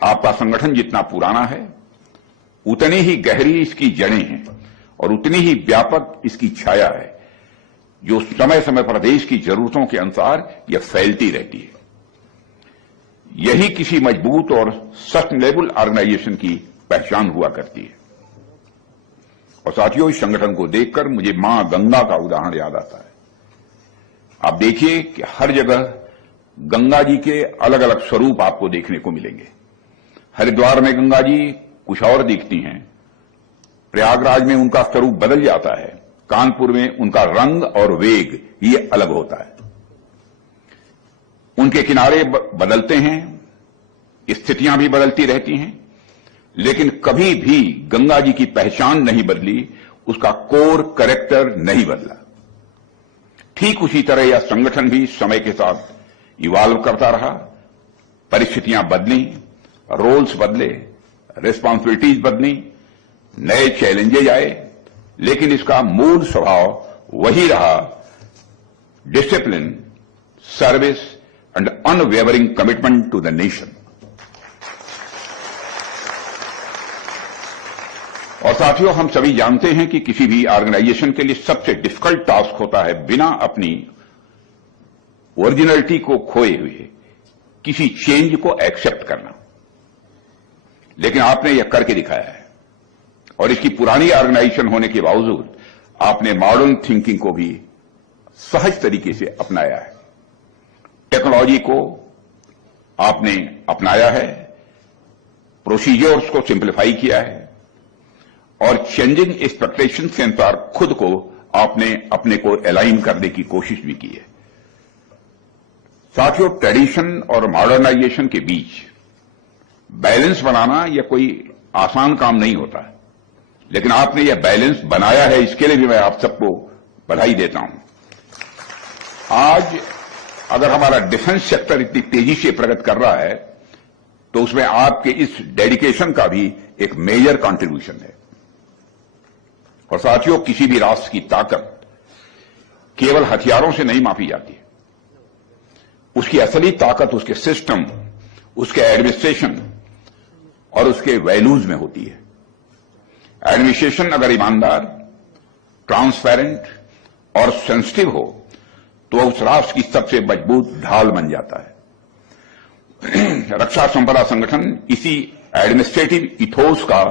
आपका संगठन जितना पुराना है उतनी ही गहरी इसकी जड़ें हैं और उतनी ही व्यापक इसकी छाया है, जो समय समय पर देश की जरूरतों के अनुसार यह फैलती रहती है। यही किसी मजबूत और सस्टेनेबल ऑर्गेनाइजेशन की पहचान हुआ करती है। और साथियों, इस संगठन को देखकर मुझे मां गंगा का उदाहरण याद आता है। आप देखिए कि हर जगह गंगा जी के अलग अलग स्वरूप आपको देखने को मिलेंगे। हरिद्वार में गंगा जी कुछ और दिखती हैं, प्रयागराज में उनका स्वरूप बदल जाता है, कानपुर में उनका रंग और वेग ये अलग होता है। उनके किनारे बदलते हैं, स्थितियां भी बदलती रहती हैं, लेकिन कभी भी गंगा जी की पहचान नहीं बदली, उसका कोर कैरेक्टर नहीं बदला। ठीक उसी तरह यह संगठन भी समय के साथ इवॉल्व करता रहा। परिस्थितियां बदली, रोल्स बदले, रिस्पॉन्सिबिलिटीज बदली, नए चैलेंजेज आए, लेकिन इसका मूल स्वभाव वही रहा, discipline, service and unwavering commitment to the nation. और साथियों, हम सभी जानते हैं कि किसी भी ऑर्गेनाइजेशन के लिए सबसे डिफिकल्ट टास्क होता है बिना अपनी ओरिजिनलिटी को खोए हुए किसी चेंज को एक्सेप्ट करना। लेकिन आपने यह करके दिखाया है और इसकी पुरानी ऑर्गेनाइजेशन होने के बावजूद आपने मॉडर्न थिंकिंग को भी सहज तरीके से अपनाया है। टेक्नोलॉजी को आपने अपनाया है, प्रोसीजर्स को सिंप्लीफाई किया है और चेंजिंग एक्सपेक्टेशंस के अनुसार खुद को आपने अपने को अलाइन करने की कोशिश भी की है। साथियों, ट्रेडिशन और मॉडर्नाइजेशन के बीच बैलेंस बनाना यह कोई आसान काम नहीं होता है, लेकिन आपने यह बैलेंस बनाया है, इसके लिए भी मैं आप सबको बधाई देता हूं। आज अगर हमारा डिफेंस सेक्टर इतनी तेजी से प्रगति कर रहा है तो उसमें आपके इस डेडिकेशन का भी एक मेजर कंट्रीब्यूशन है। और साथियों, किसी भी राष्ट्र की ताकत केवल हथियारों से नहीं मापी जाती है। उसकी असली ताकत उसके सिस्टम, उसके एडमिनिस्ट्रेशन और उसके वैल्यूज में होती है। एडमिनिस्ट्रेशन अगर ईमानदार, ट्रांसपेरेंट और सेंसिटिव हो तो उस राष्ट्र की सबसे मजबूत ढाल बन जाता है। रक्षा संपदा संगठन इसी एडमिनिस्ट्रेटिव इथोस का